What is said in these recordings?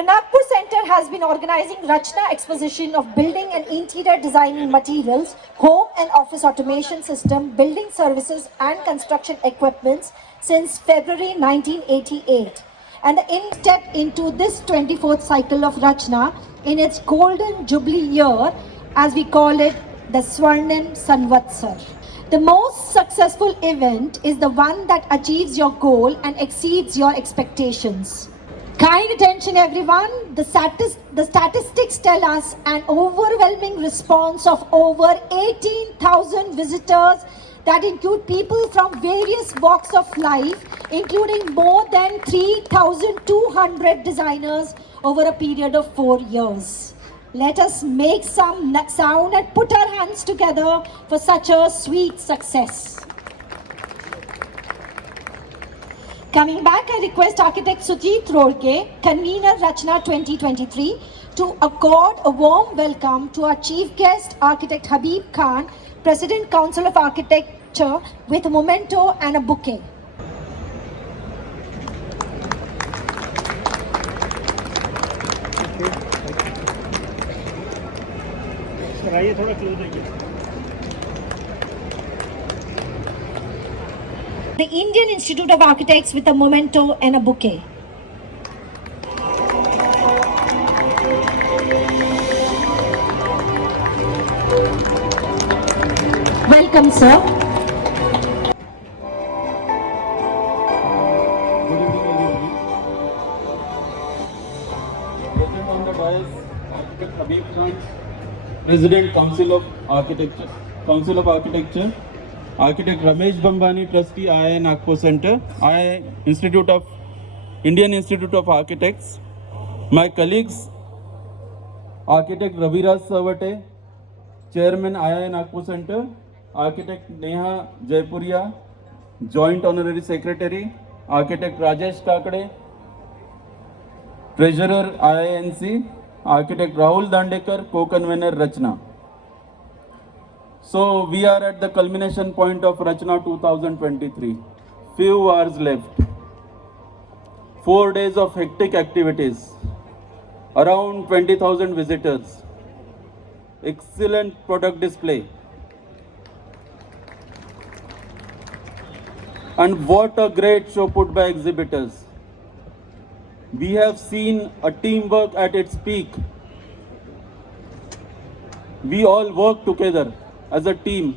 The Nagpur Center has been organizing Rachana exposition of building and interior designing materials, home and office automation system, building services and construction equipments since February 1988. And the in-step into this 24th cycle of Rachana in its golden jubilee year, as we call it, the Swarnim Sanvatsar. The most successful event is the one that achieves your goal and exceeds your expectations. Kind attention everyone, the statistics tell us an overwhelming response of over 18,000 visitors that include people from various walks of life, including more than 3,200 designers over a period of 4 years. Let us make some sound and put our hands together for such a sweet success. Coming back, I request Architect Sujit Rourke, convener Rachana 2023, to accord a warm welcome to our chief guest, Architect Habib Khan, President Council of Architecture, with a memento and a bouquet. The Indian Institute of Architects with a memento and a bouquet. Welcome, sir. Good evening, everybody. Present on the dais, Architect Habib Khan, President Council of Architecture, Architect Ramesh Bambani, Trustee, IIA Nagpur Center, IIA Indian Institute of Architects, my colleagues, Architect Raviraj Savate, Chairman, IIA Nagpur Center, Architect Neha Jaipuria, Joint Honorary Secretary, Architect Rajesh Kakade, Treasurer, IINC, Architect Rahul Dandekar, Co-Convener, Rachana. So we are at the culmination point of Rachana 2023. Few hours left. 4 days of hectic activities. Around 20,000 visitors. Excellent product display. And what a great show put by exhibitors. We have seen a teamwork at its peak. We all work together as a team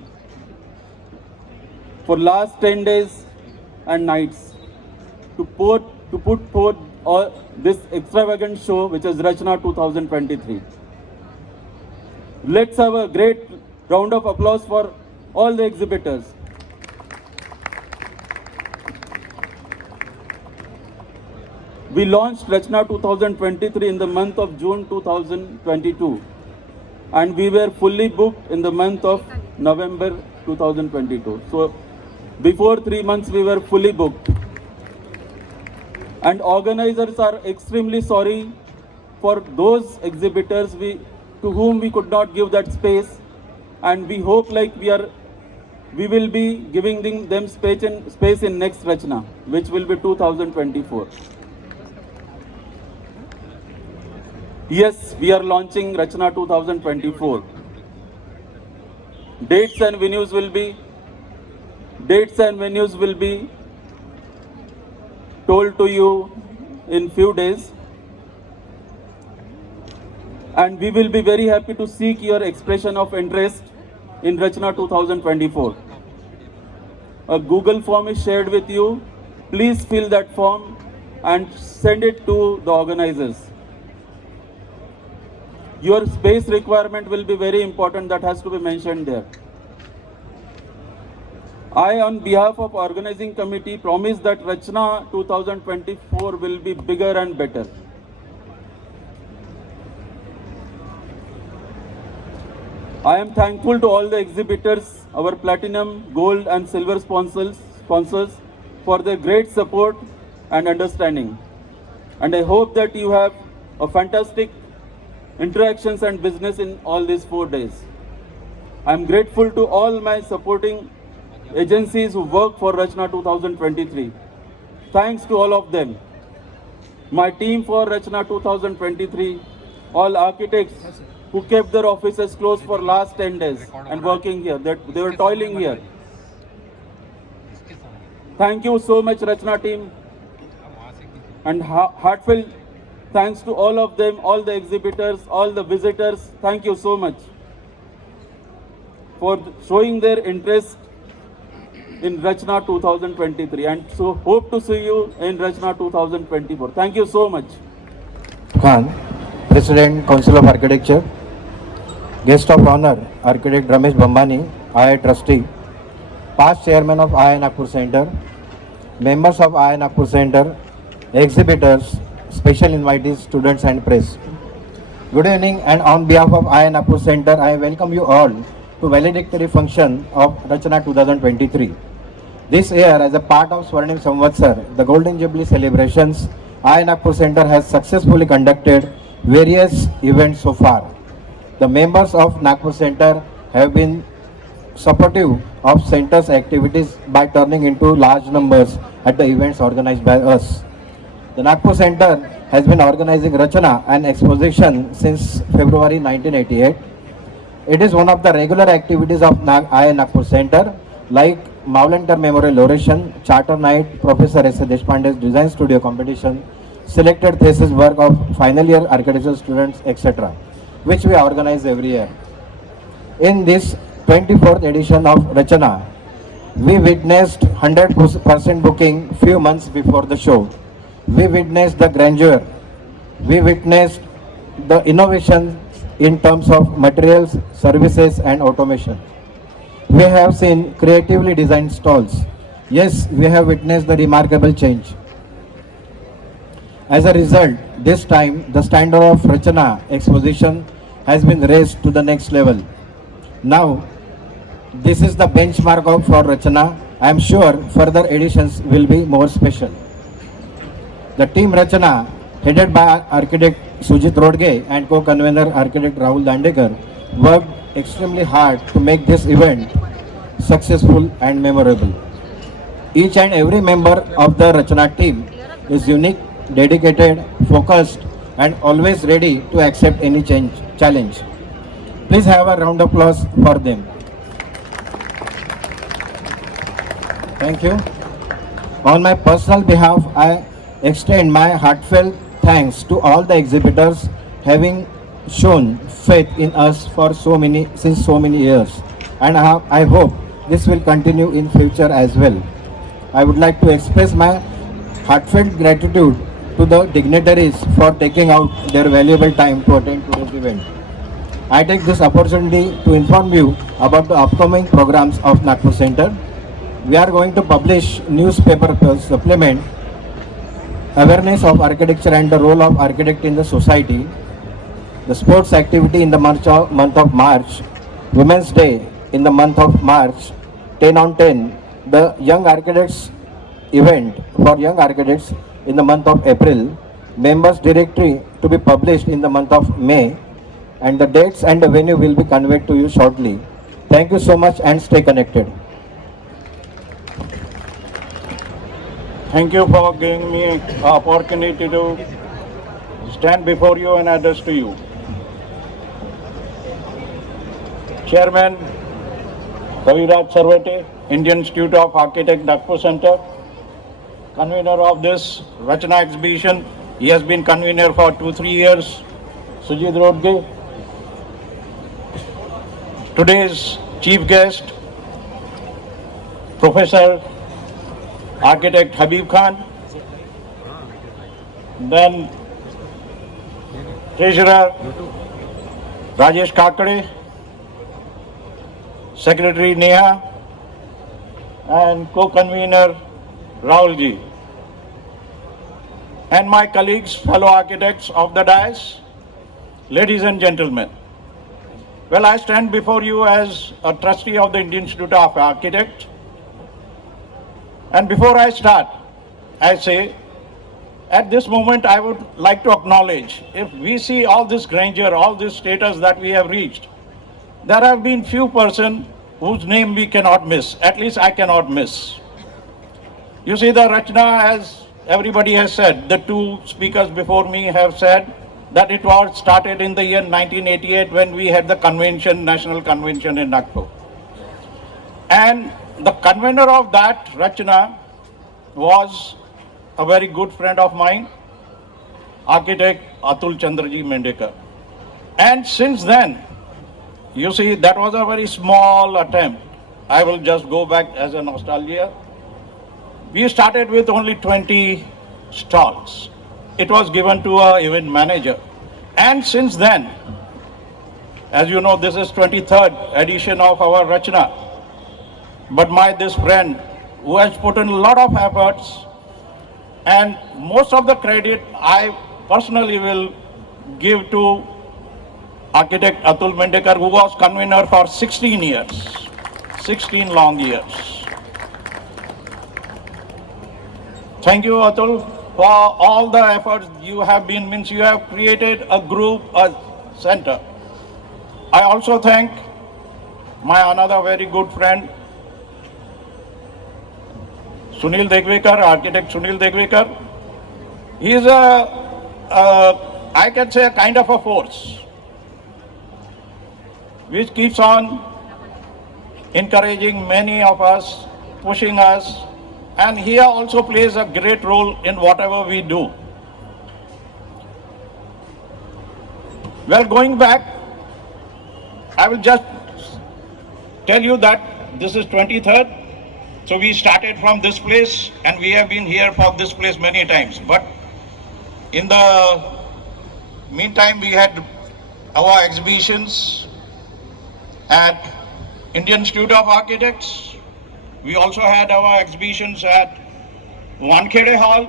for last 10 days and nights to put forth this extravagant show, which is Rachana 2023. Let's have a great round of applause for all the exhibitors. We launched Rachana 2023 in the month of June 2022. And we were fully booked in the month of November 2022. So before 3 months we were fully booked. And organizers are extremely sorry for those exhibitors to whom we could not give that space. And we hope we will be giving them space in next Rachana, which will be 2024. Yes, we are launching Rachana 2024. Dates and venues will be told to you in few days. And we will be very happy to seek your expression of interest in Rachana 2024. A Google form is shared with you. Please fill that form and send it to the organizers. Your space requirement will be very important, that has to be mentioned there. I, on behalf of organizing committee, promise that Rachana 2024 will be bigger and better. I am thankful to all the exhibitors, our platinum, gold and silver sponsors for their great support and understanding. And I hope that you have a fantastic interactions and business in all these 4 days. I am grateful to all my supporting agencies who work for Rachana 2023. Thanks to all of them. my team for Rachana 2023, all architects who kept their offices closed for last 10 days and working here. They were toiling here. Thank you so much, Rachana team, and heartfelt thanks to all of them, all the exhibitors, all the visitors. Thank you so much for showing their interest in Rachana 2023, and so hope to see you in Rachana 2024. Thank you so much. Khan, President, Council of Architecture, Guest of Honor, Architect Ramesh Bambani, II Trustee, past Chairman of II Nagpur Center, members of II Nagpur Center, exhibitors, special invitees, students and press. Good evening, and on behalf of II Nagpur Center, I welcome you all to Valedictory function of Rachana 2023. This year, as a part of Swarnim Samvatsar, the Golden Jubilee celebrations, II Nagpur Center has successfully conducted various events so far. The members of Nagpur Center have been supportive of center's activities by turning into large numbers at the events organized by us. The Nagpur Center has been organizing Rachana, an exposition, since February 1988. It is one of the regular activities of II Nagpur Center, like Mavlankar Memorial Oration, Charter Night, Professor S. A. Deshpande's Design Studio Competition, selected thesis work of final year architectural students, etc., which we organize every year. In this 24th edition of Rachana, we witnessed 100% booking few months before the show. We witnessed the grandeur. We witnessed the innovation in terms of materials, services and automation. We have seen creatively designed stalls. Yes, we have witnessed the remarkable change. As a result, this time the standard of Rachana exposition has been raised to the next level. Now, this is the benchmark for Rachana. I am sure further editions will be more special. The team Rachana, headed by architect Sujit Rodge and co-convener architect Rahul Dandekar, worked extremely hard to make this event successful and memorable. Each and every member of the Rachana team is unique, dedicated, focused and always ready to accept any challenge. Please have a round of applause for them. Thank you. On my personal behalf, I extend my heartfelt thanks to all the exhibitors having shown faith in us for since so many years, and I hope this will continue in future as well. I would like to express my heartfelt gratitude to the dignitaries for taking out their valuable time to attend today's event. I take this opportunity to inform you about the upcoming programs of Nagpur Center. We are going to publish newspaper supplement, awareness of architecture and the role of architect in the society, the sports activity in the month of March, Women's Day in the month of March, 10 on 10, the Young Architects event for young architects in the month of April, members directory to be published in the month of May, and the dates and the venue will be conveyed to you shortly. Thank you so much and stay connected. Thank you for giving me an opportunity to stand before you and address to you. Chairman Kaviraj Sarvate, Indian Institute of Architects, Nagpur Center, convener of this Rachana exhibition. He has been convener for 2-3 years. Sujit Rodge. Today's chief guest, Professor Architect Habib Khan, then Treasurer Rajesh Kakade, Secretary Neha, and co-convener Rahul ji, and my colleagues, fellow architects of the dais, ladies and gentlemen. Well, I stand before you as a trustee of the Indian Institute of Architects. And before I start, I say, at this moment, I would like to acknowledge, if we see all this grandeur, all this status that we have reached, there have been few persons whose name we cannot miss, at least I cannot miss. You see, the Rachana has everybody has said, the two speakers before me have said that it was started in the year 1988 when we had the convention, national convention in Nagpur. And the convener of that, Rachana, was a very good friend of mine, architect Atul Chandraji Mendekar. And since then, you see, that was a very small attempt. I will just go back as a nostalgia. We started with only 20 stalls. It was given to an event manager. And since then, as you know, this is 23rd edition of our Rachana. But this friend who has put in a lot of efforts, and most of the credit I personally will give to architect Atul Mendekar, who was convener for 16 years, 16 long years. Thank you, Atul, for all the efforts you have you have created a group, a center. I also thank my another very good friend, Sunil Degvekar, architect Sunil Degvekar. He is I can say, a kind of a force which keeps on encouraging many of us, pushing us, and he also plays a great role in whatever we do. Well, going back, I will just tell you that this is 23rd. So we started from this place and we have been here from this place many times. But in the meantime, we had our exhibitions at Indian Institute of Architects. We also had our exhibitions at Wankhede Hall.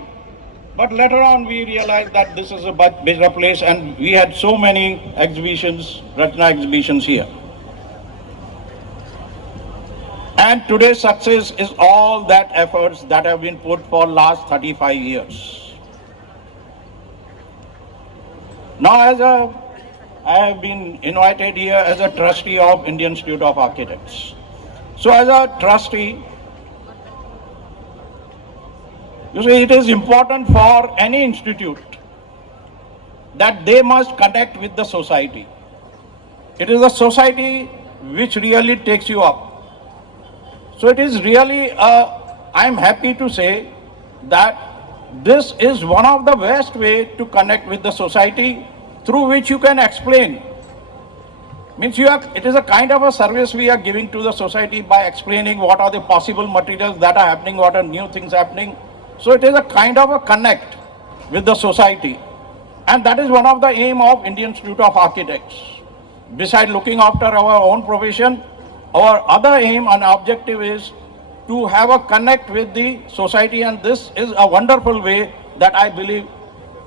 But later on, we realized that this is a much bigger place and we had so many exhibitions, Rachana exhibitions here. And today's success is all that efforts that have been put for last 35 years. Now, I have been invited here as a trustee of Indian Institute of Architects. So as a trustee, you see, it is important for any institute that they must connect with the society. It is the society which really takes you up. So it is really, I am happy to say that this is one of the best way to connect with the society through which you can explain. Means it is a kind of a service we are giving to the society by explaining what are the possible materials that are happening, what are new things happening. So it is a kind of a connect with the society. And that is one of the aim of Indian Institute of Architects. Besides looking after our own profession, our other aim and objective is to have a connect with the society, and this is a wonderful way that I believe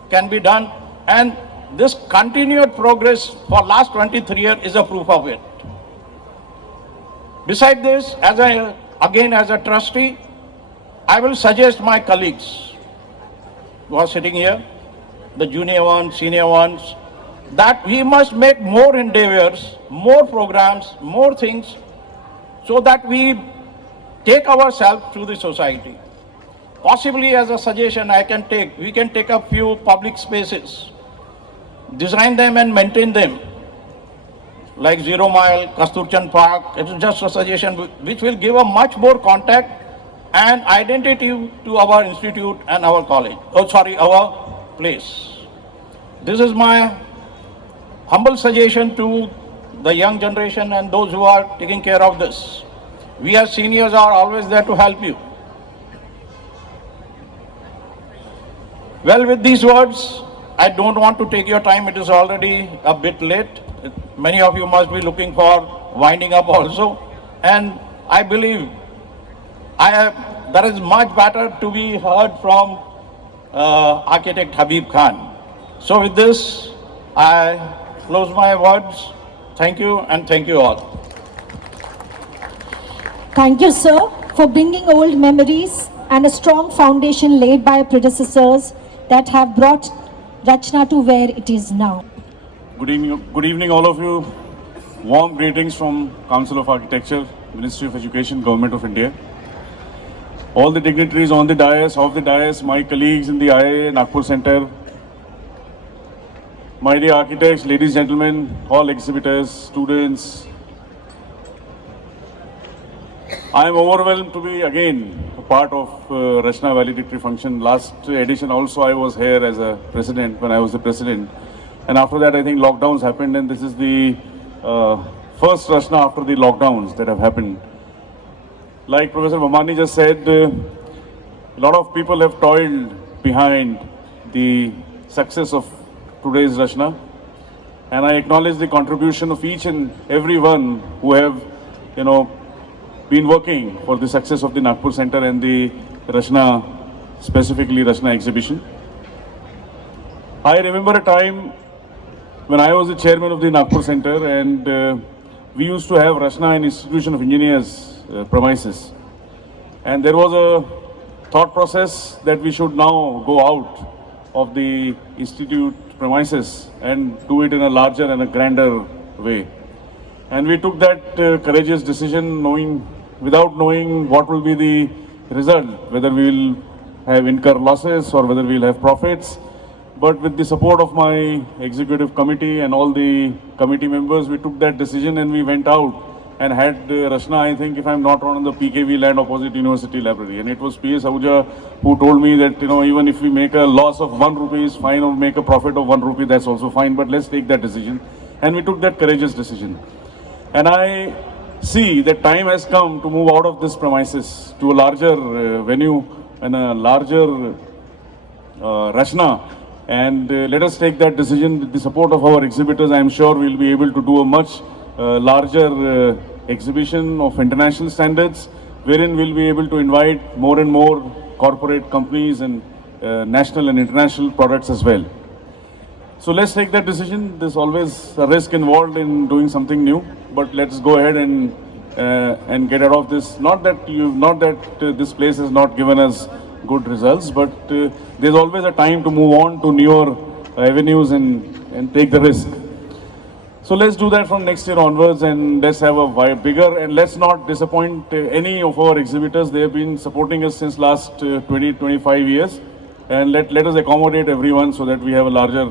can be done. And this continued progress for last 23 years is a proof of it. Besides this, as a trustee, I will suggest my colleagues who are sitting here, the junior ones, senior ones, that we must make more endeavors, more programs, more things, so that we take ourselves to the society. Possibly as a suggestion we can take a few public spaces, design them and maintain them, like Zero Mile, Kasturchan Park. It is just a suggestion which will give a much more contact and identity to our institute and our college, our place. This is my humble suggestion to the young generation and those who are taking care of this. We as seniors are always there to help you. Well, with these words, I don't want to take your time. It is already a bit late. Many of you must be looking for winding up also. And I believe there is much better to be heard from architect Habib Khan. So with this, I close my words. Thank you and thank you all. Thank you, sir, for bringing old memories and a strong foundation laid by predecessors that have brought Rachana to where it is now. Good evening, all of you. Warm greetings from Council of Architecture, Ministry of Education, Government of India. all the dignitaries on the dais, off the dais, my colleagues in the IIA Nagpur Center, my dear architects, ladies and gentlemen, all exhibitors, students, I am overwhelmed to be again a part of Rachana Valedictory function. Last edition also I was here as a president when I was the president. And after that I think lockdowns happened, and this is the first Rachana after the lockdowns that have happened. Like Professor Bhamani just said, a lot of people have toiled behind the success of today's Rachana. And I acknowledge the contribution of each and every one who have, been working for the success of the Nagpur Center and the Rachana, specifically Rachana exhibition. I remember a time when I was the chairman of the Nagpur Center, and we used to have Rachana, an institution of engineers premises. And there was a thought process that we should now go out of the institute premises and do it in a larger and a grander way. And we took that courageous decision without knowing what will be the result, whether we will have incur losses or whether we will have profits. But with the support of my executive committee and all the committee members, we took that decision and we went out and had Rachana, I think, if I'm not wrong, on the PKV land opposite University Library. And it was P.S. Ahuja who told me that, even if we make a loss of 1 rupee is fine, or make a profit of 1 rupee, that's also fine, but let's take that decision. And we took that courageous decision. And I see that time has come to move out of this premises to a larger venue and a larger Rachana. And let us take that decision with the support of our exhibitors. I am sure we will be able to do a much larger exhibition of international standards, wherein we will be able to invite more and more corporate companies and national and international products as well. So let's take that decision. There's always a risk involved in doing something new, but let's go ahead and get out of this. Not that this place has not given us good results, but there's always a time to move on to newer avenues and take the risk. So let's do that from next year onwards, and let's have a bigger, and let's not disappoint any of our exhibitors. They have been supporting us since last 20-25 years, and let us accommodate everyone so that we have a larger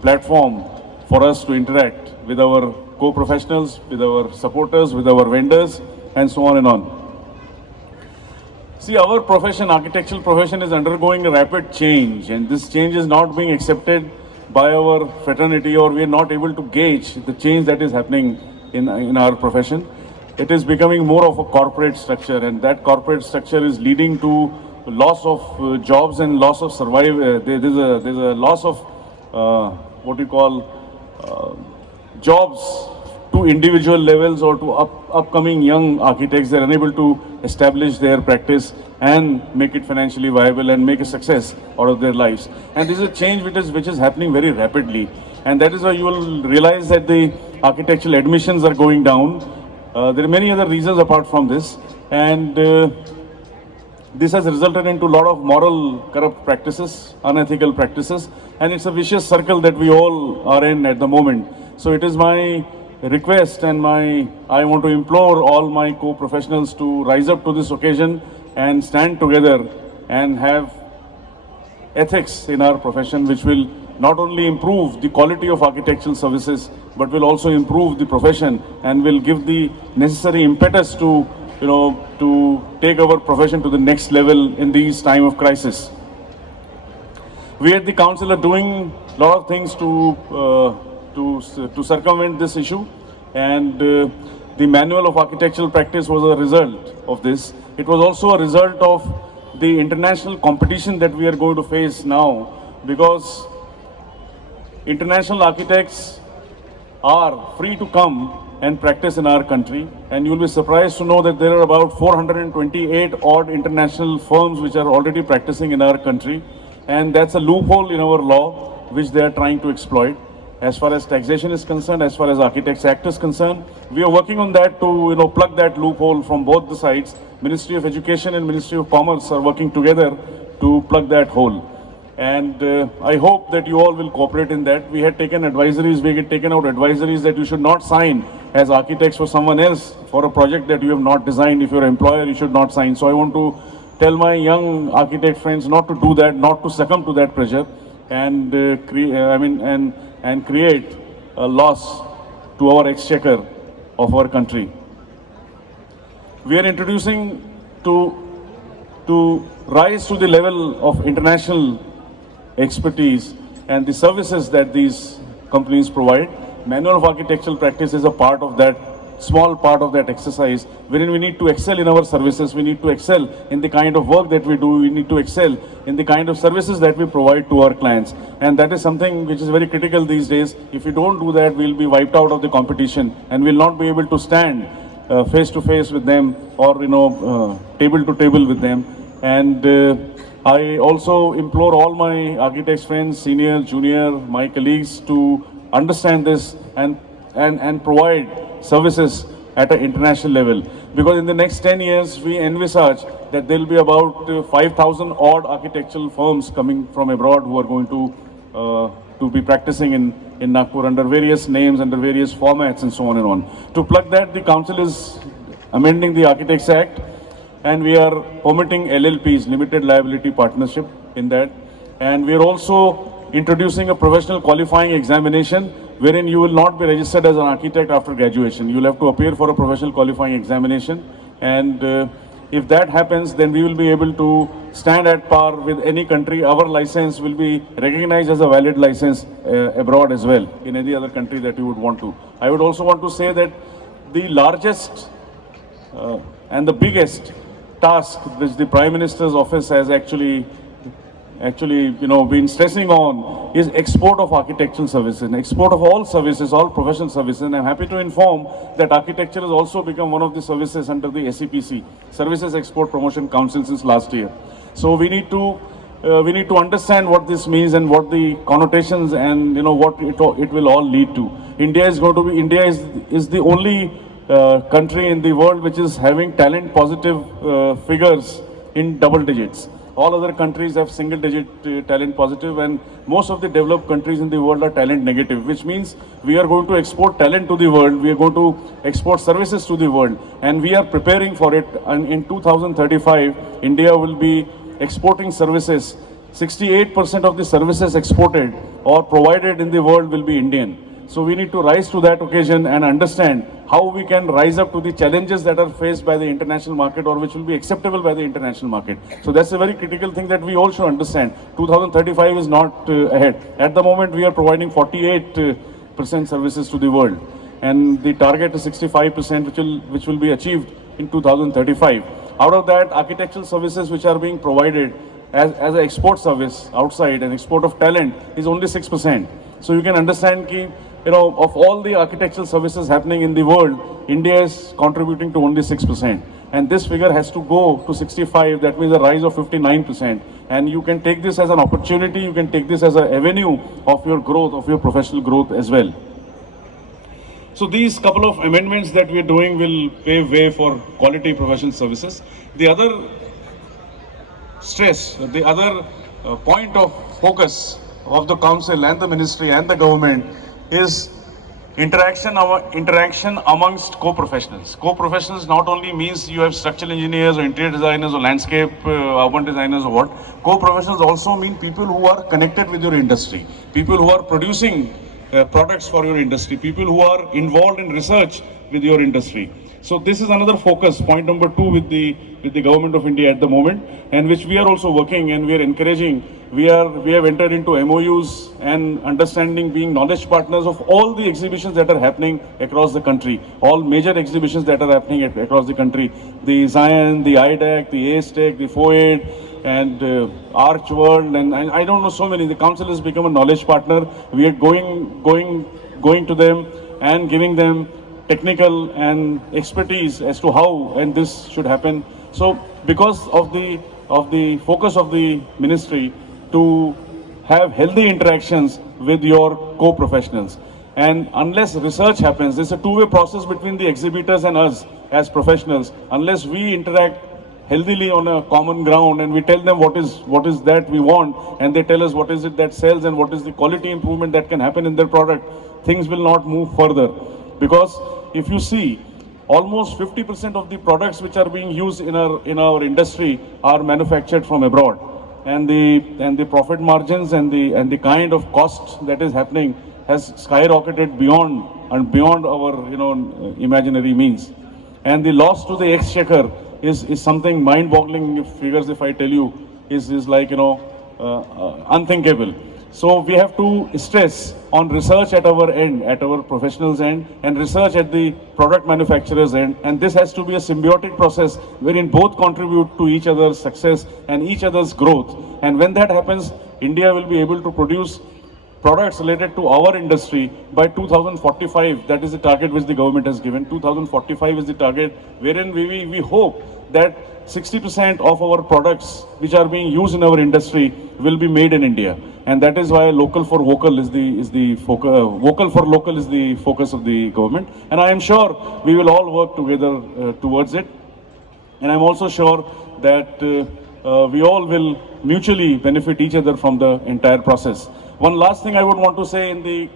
platform for us to interact with our co-professionals, with our supporters, with our vendors, and so on and on. See, our profession, architectural profession, is undergoing a rapid change, and this change is not being accepted by our fraternity, or we are not able to gauge the change that is happening in our profession. It is becoming more of a corporate structure, and that corporate structure is leading to loss of jobs and loss of survival. There's a loss of jobs to individual levels or to upcoming young architects. They're unable to establish their practice and make it financially viable and make a success out of their lives. And this is a change which is happening very rapidly. And that is why you will realize that the architectural admissions are going down. There are many other reasons apart from this. And this has resulted into a lot of moral corrupt practices, unethical practices. And it's a vicious circle that we all are in at the moment. So it is my request and I want to implore all my co-professionals to rise up to this occasion and stand together and have ethics in our profession, which will not only improve the quality of architectural services, but will also improve the profession and will give the necessary impetus to take our profession to the next level in these time of crisis. We at the council are doing a lot of things to circumvent this issue, and the manual of architectural practice was a result of this. It was also a result of the international competition that we are going to face now, because international architects are free to come and practice in our country, and you'll be surprised to know that there are about 428 odd international firms which are already practicing in our country, and that's a loophole in our law which they are trying to exploit. As far as taxation is concerned, as far as Architects Act is concerned, we are working on that to plug that loophole from both the sides. Ministry of Education and Ministry of Commerce are working together to plug that hole. And I hope that you all will cooperate in that. We had taken advisories, we had taken out advisories that you should not sign as architects for someone else for a project that you have not designed. If you're an employer, you should not sign. So I want to tell my young architect friends not to do that, not to succumb to that pressure, and create a loss to our exchequer of our country. We are introducing to rise to the level of international expertise and the services that these companies provide. Manual of architectural practice is a part of that, small part of that exercise, wherein we need to excel in our services, we need to excel in the kind of work that we do, we need to excel in the kind of services that we provide to our clients. And that is something which is very critical these days. If we don't do that, we'll be wiped out of the competition and we'll not be able to stand face to face with them, or table to table with them. And I also implore all my architects friends, senior, junior, my colleagues, to understand this and provide services at an international level. Because in the next 10 years, we envisage that there will be about 5,000 odd architectural firms coming from abroad who are going to be practicing in Nagpur under various names, under various formats, and so on and on. To plug that, the council is amending the Architects Act, and we are permitting LLPs, limited liability partnership, in that. And we are also introducing a professional qualifying examination wherein you will not be registered as an architect after graduation. You will have to appear for a professional qualifying examination, and if that happens, then we will be able to stand at par with any country. Our license will be recognized as a valid license abroad as well, in any other country that you would want to. I would also want to say that the largest and the biggest task which the Prime Minister's office has actually been stressing on is export of architectural services, and export of all services, all professional services. And I'm happy to inform that architecture has also become one of the services under the SEPC, Services Export Promotion Council, since last year. So we need to understand what this means and what the connotations and what it will all lead to. India is the only country in the world which is having talent positive figures in double digits. All other countries have single digit talent positive, and most of the developed countries in the world are talent negative, which means we are going to export talent to the world, we are going to export services to the world, and we are preparing for it. And in 2035, India will be exporting services. 68% of the services exported or provided in the world will be Indian. So we need to rise to that occasion and understand how we can rise up to the challenges that are faced by the international market, or which will be acceptable by the international market. So that's a very critical thing that we all should understand. 2035 is not ahead. At the moment, we are providing 48% services to the world, and the target is 65%, which will be achieved in 2035. Out of that, architectural services which are being provided as an export service outside, and export of talent, is only 6%. So you can understand that, of all the architectural services happening in the world, India is contributing to only 6%. And this figure has to go to 65, that means a rise of 59%. And you can take this as an opportunity, you can take this as an avenue of your growth, of your professional growth as well. So these couple of amendments that we are doing will pave way for quality professional services. The other stress, the other point of focus of the council and the ministry and the government is interaction amongst co-professionals. Co-professionals not only means you have structural engineers or interior designers or landscape urban designers or what. Co-professionals also mean people who are connected with your industry, people who are producing products for your industry, people who are involved in research with your industry. So this is another focus, point number 2 with the government of India at the moment, and which we are also working and we are encouraging. We have entered into MOUs and understanding, being knowledge partners of all the exhibitions that are happening across the country, all major exhibitions that are happening across the country. The Zion, the IDAC, the ASTEC, the FOAID, and Arch World, and I don't know, so many. The council has become a knowledge partner. We are going to them and giving them technical and expertise as to how and this should happen. So because of the focus of the ministry to have healthy interactions with your co-professionals, and unless research happens, there's a two-way process between the exhibitors and us as professionals. Unless we interact healthily on a common ground, and we tell them what is that we want, and they tell us what is it that sells and what is the quality improvement that can happen in their product, things will not move further. Because if you see, almost 50% of the products which are being used in our industry are manufactured from abroad, and the profit margins and the kind of cost that is happening has skyrocketed beyond our imaginary means. And the loss to the exchequer is something mind-boggling figures, if I tell you, is like unthinkable. So we have to stress on research at our end, at our professionals' end, and research at the product manufacturers' end. And this has to be a symbiotic process wherein both contribute to each other's success and each other's growth. And when that happens, India will be able to produce products related to our industry by 2045. That is the target which the government has given. 2045 is the target, wherein we hope that 60% of our products which are being used in our industry will be made in India. And that is why local for vocal is the focus, vocal for local is the focus of the government. And I am sure we will all work together towards it. And I'm also sure that we all will mutually benefit each other from the entire process. One last thing I would want to say in the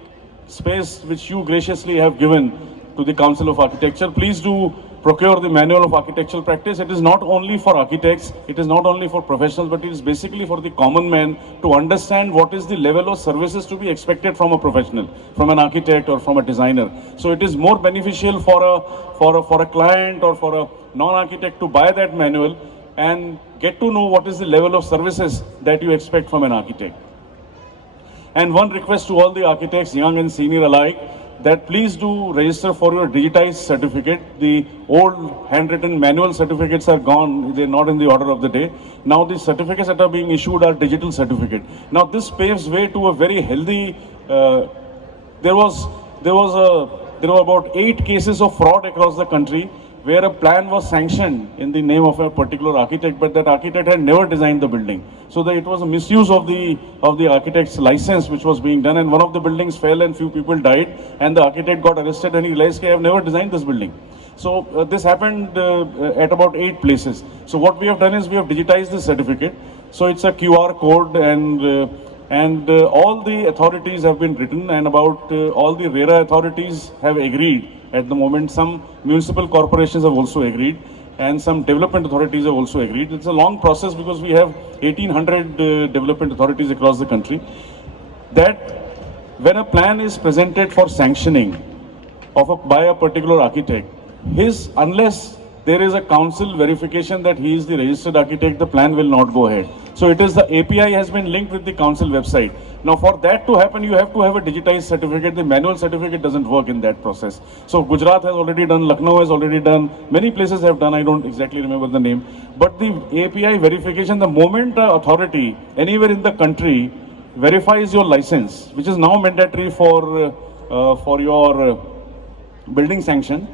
space which you graciously have given to the Council of Architecture, please do procure the manual of architectural practice. It is not only for architects, it is not only for professionals, but it is basically for the common man to understand what is the level of services to be expected from a professional, from an architect or from a designer. So it is more beneficial for a client or for a non-architect to buy that manual and get to know what is the level of services that you expect from an architect. And one request to all the architects, young and senior alike, that please do register for your digitized certificate. The old handwritten manual certificates are gone. They're not in the order of the day. Now the certificates that are being issued are digital certificate. Now this paves way to a very healthy, there were about 8 cases of fraud across the country where a plan was sanctioned in the name of a particular architect, but that architect had never designed the building. So it was a misuse of the architect's license which was being done, and one of the buildings fell and few people died, and the architect got arrested and he realized, I have never designed this building. So this happened at about 8 places. So what we have done is we have digitized the certificate. So it's a QR code, and all the authorities have been written, and about all the RERA authorities have agreed. At the moment, some municipal corporations have also agreed, and some development authorities have also agreed. It's a long process because we have 1800 development authorities across the country. That when a plan is presented for sanctioning by a particular architect, unless there is a council verification that he is the registered architect, the plan will not go ahead. So it is the API has been linked with the council website. Now for that to happen, you have to have a digitized certificate. The manual certificate doesn't work in that process. So Gujarat has already done, Lucknow has already done, many places have done, I don't exactly remember the name. But the API verification, the moment an authority anywhere in the country verifies your license, which is now mandatory for your building sanction,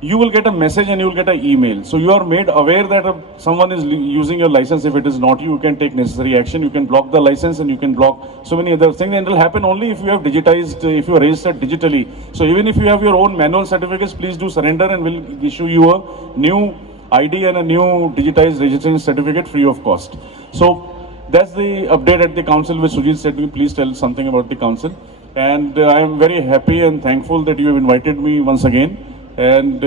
you will get a message and you will get an email. So you are made aware that someone is using your license. If it is not you, you can take necessary action. You can block the license and you can block so many other things. And it will happen only if you have digitized, if you are registered digitally. So even if you have your own manual certificates, please do surrender and we'll issue you a new ID and a new digitized registration certificate free of cost. So that's the update at the council which Sujit said. Please tell something about the council. And I am very happy and thankful that you have invited me once again. And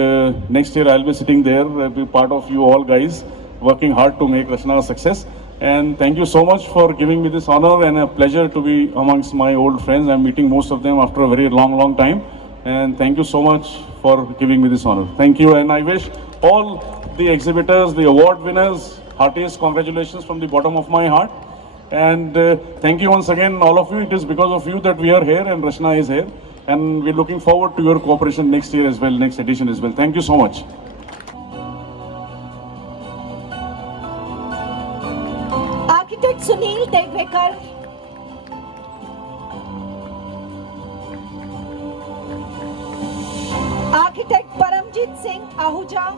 next year I'll be sitting there, I'll be part of you all guys, working hard to make Rachana a success. And thank you so much for giving me this honor, and a pleasure to be amongst my old friends. I'm meeting most of them after a very long time. And thank you so much for giving me this honor. Thank you, and I wish all the exhibitors, the award winners, heartiest congratulations from the bottom of my heart. And thank you once again, all of you. It is because of you that we are here and Rachana is here. And we're looking forward to your cooperation next year as well, next edition as well. Thank you so much. Architect Sunil Degwekar. Architect Paramjit Singh Ahuja.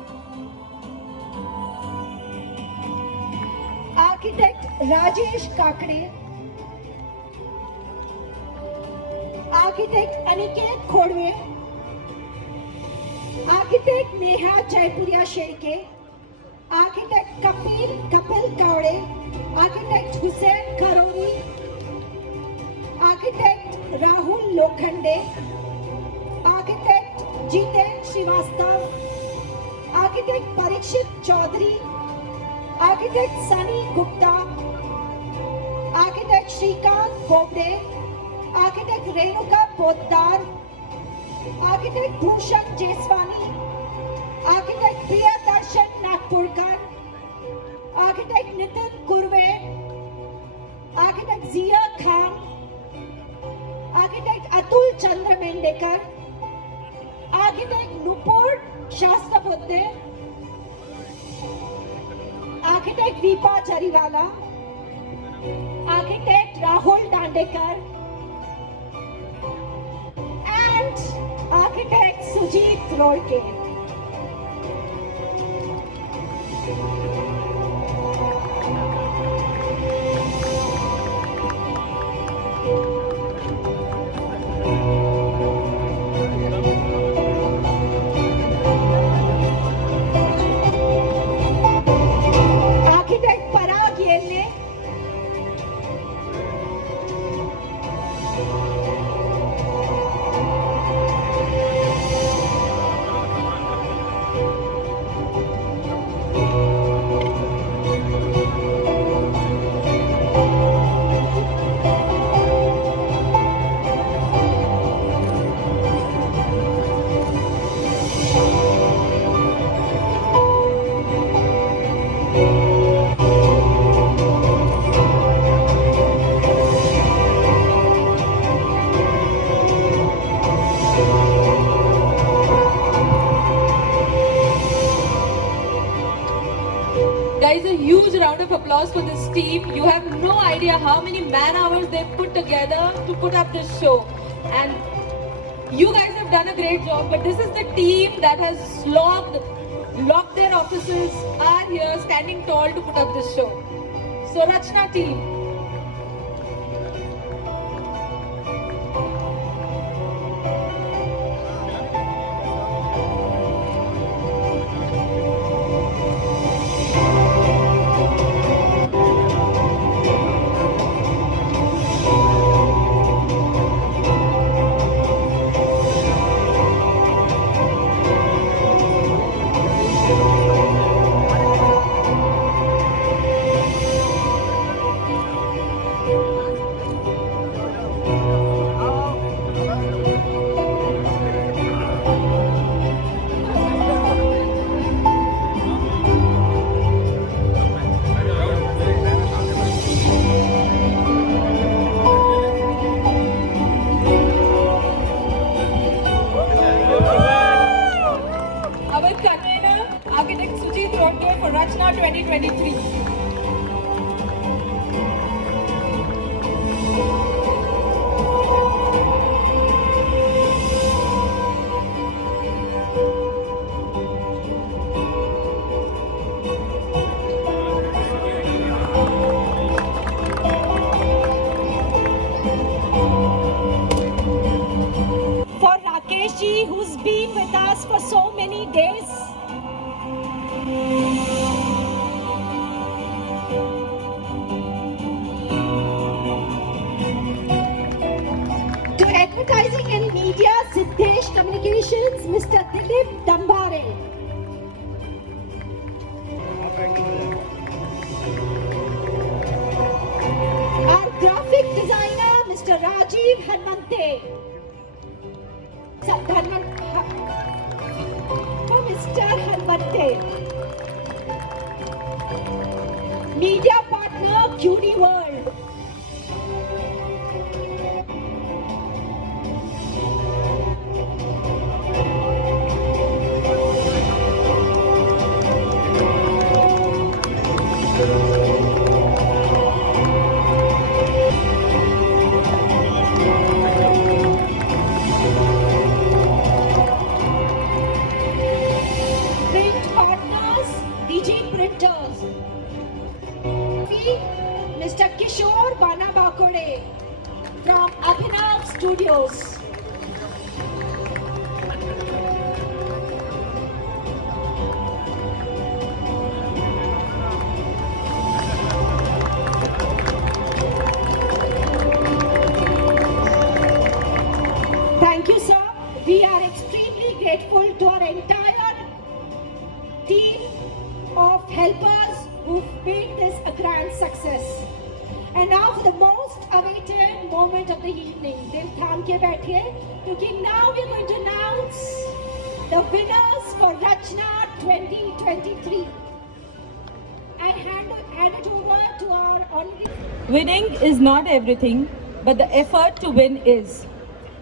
Architect Rajesh Kakade. Architect Aniket Khodwe. Architect Neha Jaipuria Sherke. Architect Kapil Kaude, Architect Hussain Kharori, Architect Rahul Lokhande, Architect Jiten Srivastav, Architect Parikshit Chaudhary, Architect Sunny Gupta, Architect Shrikant Bobde, Architect Renuka Poddar, Architect Bhushan Jeswani, Architect Priyadarshan Nagpurkar, Architect Nitin Kurve, Architect Zia Khan, Architect Atul Chandra Mendekar, Architect Nupur Shastrapute, Architect Vipa Jariwala, Architect Rahul Dandekar, and Architect Sujit Rolke. Architect Parag Yelle, Guys, a huge round of applause for this team. You have no idea how many man hours they've put together to put up this show. And you guys have done a great job, but this is the team that has locked their offices, are here standing tall to put up this show. So Rachana team. Our convener, Architect Sujit Rolke for Rachana 2023. for Rakesh ji, who's been with us for so many days. To Advertising and Media, Siddesh Communications, Mr. Dilip Dambare. Our graphic designer, Mr. Rajiv Hanmante. For Mr. Hanmante. Media partner, QD World. Print partners, DG Printers. Mr. Kishore Banabakode from Abhinav Studios. grateful to our entire team of helpers who've made this a grand success. And now for the most awaited moment of the evening. Dil thaam ke baithiye, because now we're going to announce the winners for Rachana 2023. I hand it over to our honorary. Winning is not everything, but the effort to win is.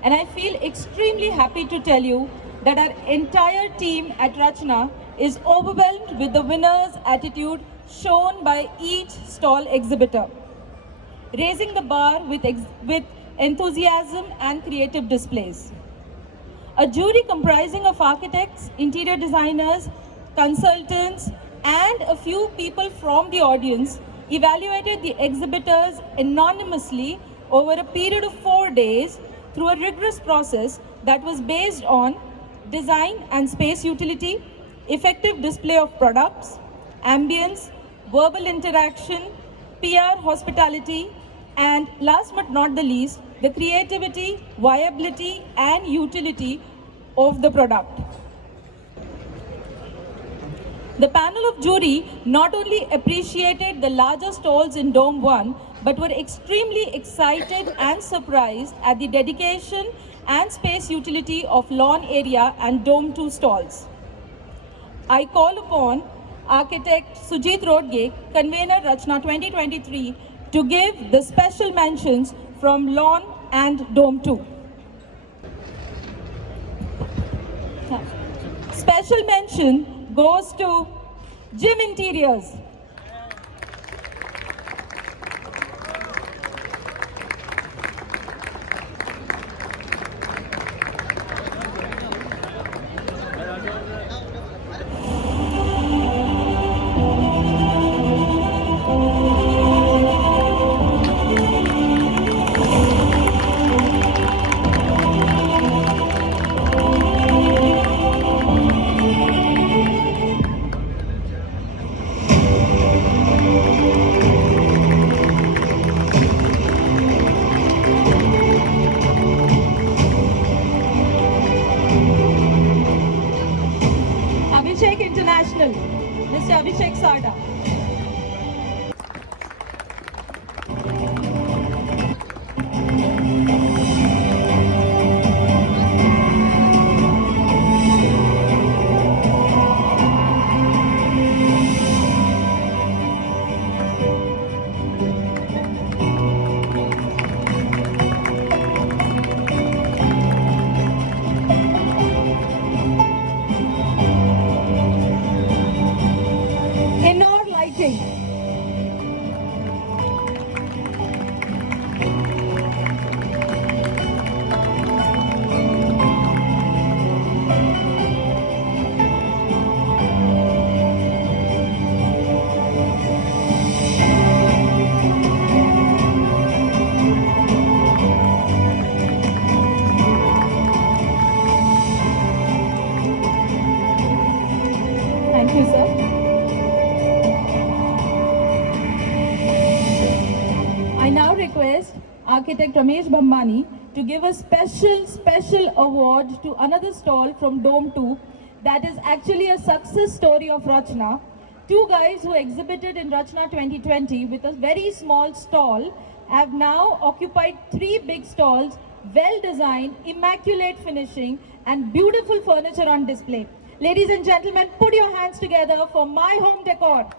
And I feel extremely happy to tell you that our entire team at Rachana is overwhelmed with the winner's attitude shown by each stall exhibitor, raising the bar with enthusiasm and creative displays. A jury comprising of architects, interior designers, consultants, and a few people from the audience evaluated the exhibitors anonymously over a period of 4 days through a rigorous process that was based on design and space utility, effective display of products, ambience, verbal interaction, PR hospitality, and last but not the least, the creativity, viability, and utility of the product. The panel of jury not only appreciated the larger stalls in Dome 1, but were extremely excited and surprised at the dedication and space utility of lawn area and Dome 2 stalls. I call upon architect Sujit Rodge, convener Rachana 2023, to give the special mentions from lawn and Dome 2. Special mention goes to Gym Interiors. International, Mr. Abhishek Sarda. Indoor lighting. Thank you, sir. I now request architect Ramesh Bambani to give a special award to another stall from Dome 2 that is actually a success story of Rachana. Two guys who exhibited in Rachana 2020 with a very small stall have now occupied 3 big stalls, well designed, immaculate finishing, and beautiful furniture on display. Ladies and gentlemen, put your hands together for My Home Decor.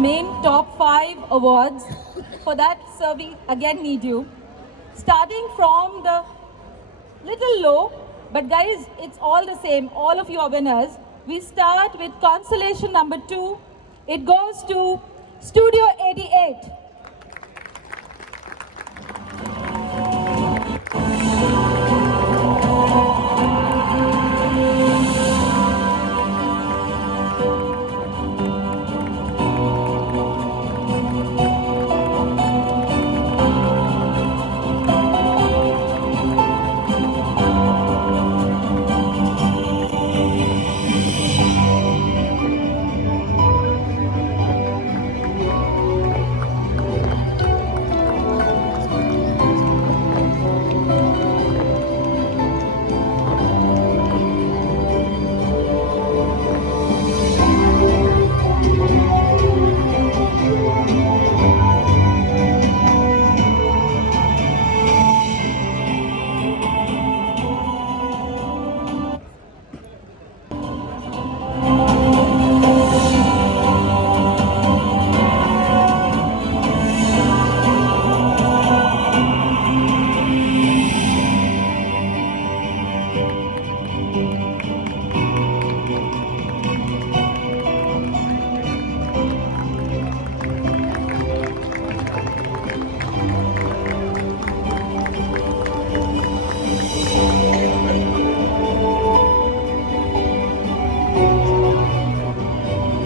Main top 5 awards. For that, sir, we again need you. Starting from the little low, but guys, it's all the same. All of you are winners. We start with consolation number 2. It goes to Studio 88.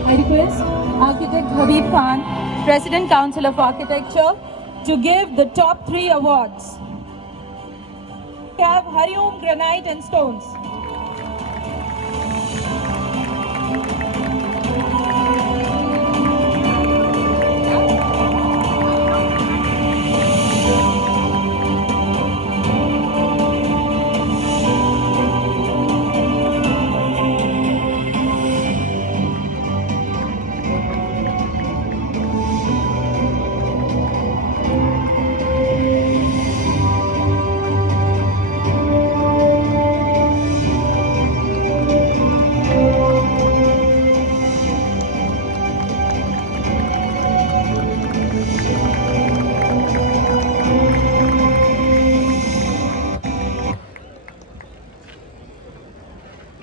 I request Architect Habib Khan, President Council of Architecture, to give the top 3 awards. We have Hariom Granite and Stones.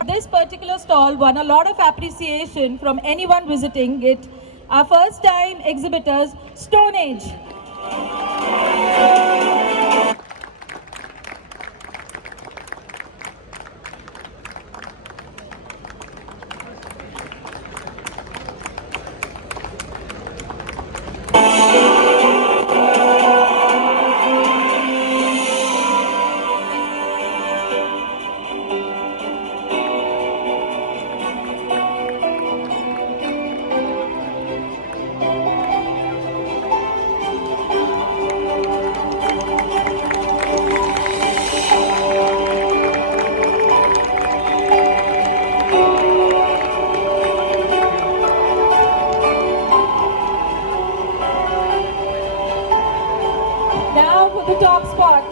This particular stall won a lot of appreciation from anyone visiting it. Our first time exhibitors, Stone Age. Now for the top spot.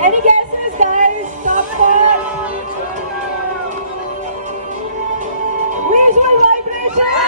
Any guesses, guys? Top spot? Visual vibration!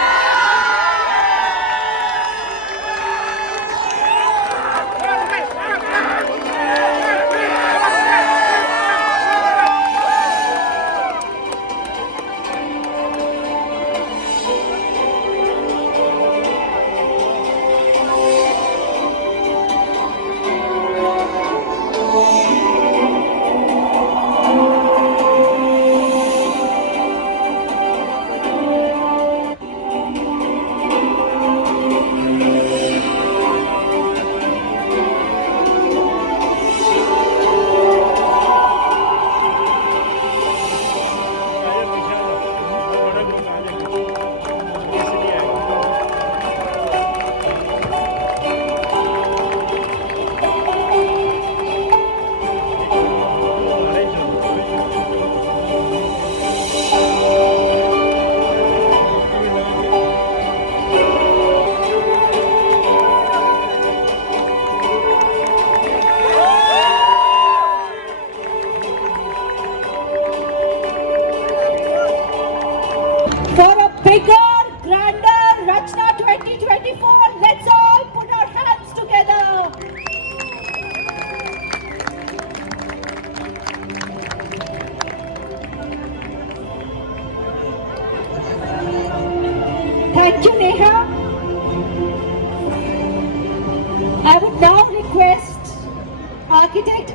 For a bigger, grander Rachana 2024, let's all put our hands together.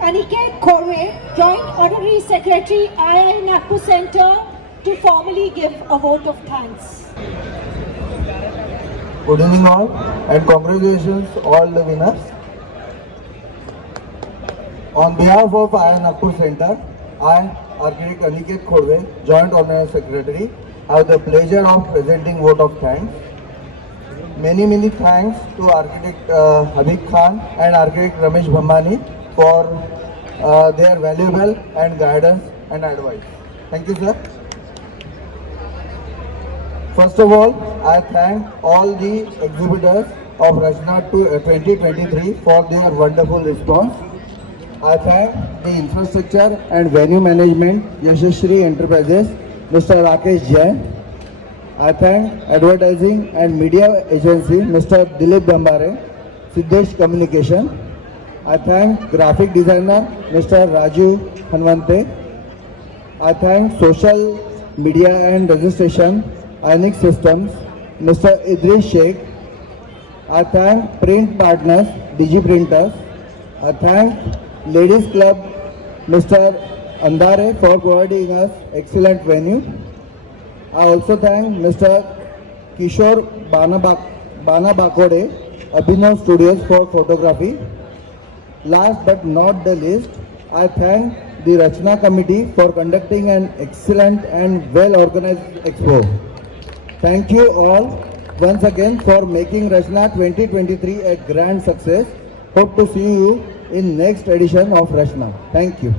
Aniket Khorwe, Joint Honorary Secretary, IIM Nagpur Center, to formally give a vote of thanks. Good evening all, and congratulations all the winners. On behalf of IIM Nagpur Center, I, Architect Aniket Khorwe, Joint Honorary Secretary, have the pleasure of presenting vote of thanks. Many thanks to Architect Habib Khan and Architect Ramesh Bhambani for their valuable and guidance and advice. Thank you, sir. First of all, I thank all the exhibitors of Rachana 2023 for their wonderful response. I thank the infrastructure and venue management, Yashashree Enterprises, Mr. Rakesh Jain. I thank advertising and media agency, Mr. Dilip Gambare, Siddesh Communication. I thank graphic designer, Mr. Raju Hanvante. I thank social media and registration, Ionic Systems, Mr. Idris Sheikh. I thank print partners, Digi Printers. I thank Ladies Club, Mr. Andare, for providing us excellent venue. I also thank Mr. Kishore Bana Bakode, Abhinav Studios, for photography. Last but not the least, I thank the Rachana committee for conducting an excellent and well organized expo. Thank you all once again for making Rachana 2023 a grand success. Hope to see you in next edition of Rachana. Thank you.